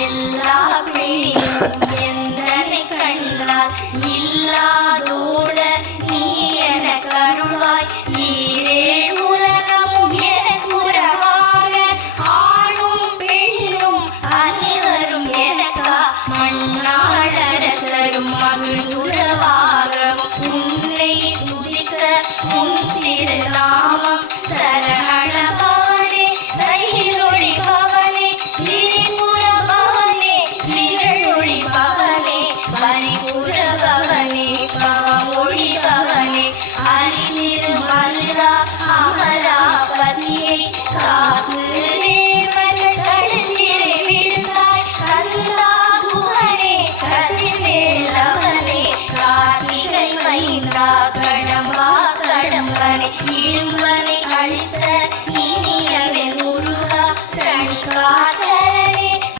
எல்லா பிணியும் எந்தனை கண்டால் இல்லாதோட நீ என கருள்வாய். ஈரேழ் உலகமும் எனக்குறவாக ஆணும் பெண்ணும் அனைவரும் எனக்கா மண்ணாளரசரும் மகிழ்ந்துறவாகவும் உன்னை துதிக்க உன் திருநாமம் சரவணபவனே சைரொழிபவனே திரிபுரபவனே திரளொழிபவனே பரிபுரபவனே பவமொழிபவனே அரிதிருமல்லா அமராபதியை காத்து தேவன் கடுதிரை விழுந்தாய் கல்லா குகனே கதிர்வேலவனே கார்த்திகை மைந்தா கடம்பா கடம்பனே இழும்பனை அழித்த